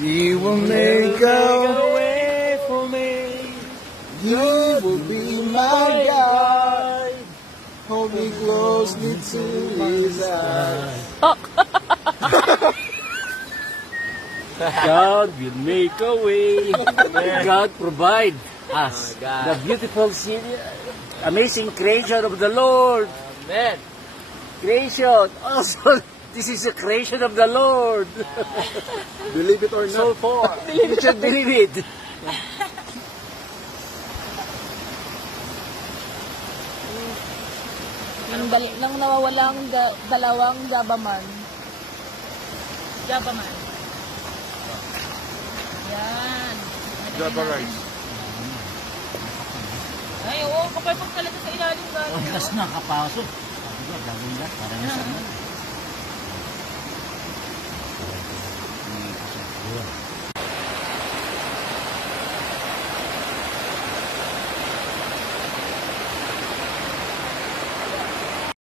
He will make a way for me. You will be my God. Hold me closely to His eyes. God will make a way. God provide us the beautiful city, amazing creation of the Lord. Amen. Creation. Also, this is a creation of the Lord. Believe it or not. So far. You should believe it. Nang nawawala ang dalawang Jabaman. Jabaman. Yan. Java rice. Ay, oo, kapal pag talaga sa ilalim galing. Ang gas na kapasok. Sabi ko, gagawin lahat. Parang